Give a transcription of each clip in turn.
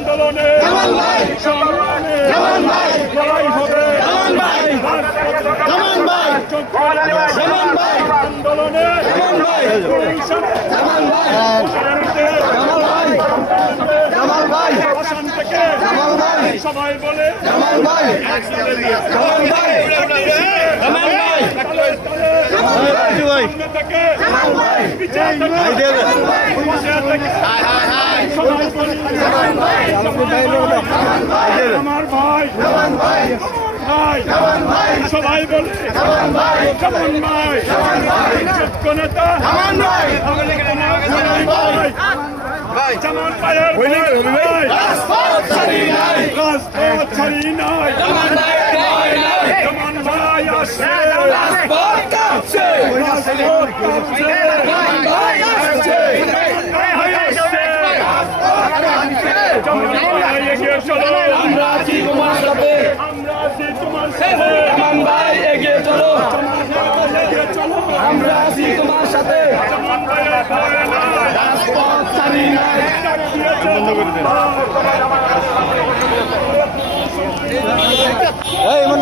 আন্দোলনে সংগ্রামে লড়াই হবে আন্দোলনে সবাই বলে সামনে বলে আমার ভাই। ভাই সবাই বলে কেমন ভাই যোগ্য নেতা ভাই জামান ভাইয়ের ভাই রাজপথ ছাড়ি নাই জামান ভাই। কাঁপছে জামান ভাই আসছে জামান ভাই এগিয়ে চলো আমরা আছি তোমার সাথে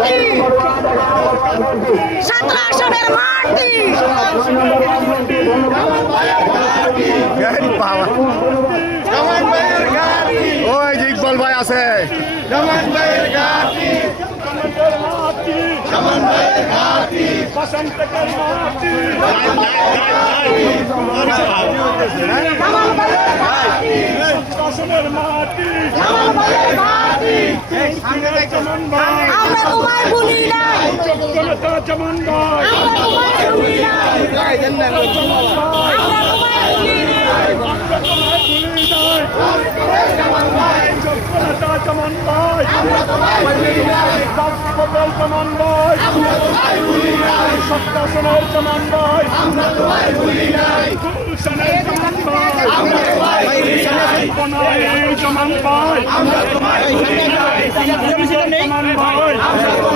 ভাইয়ের ঘাটি সতেরো আসনের মাটি ওই যে ইকবাল ভাই আছে বসন্তের মাটি যেমন ভাই যেমন ভাই যেমন ভাই সত্যাসনের যেমন ভাই যেমন ভাই যেমন ভাই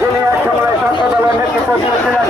তিনি এক সময় ছাত্র নেতৃত্ব দিয়েছিলেন।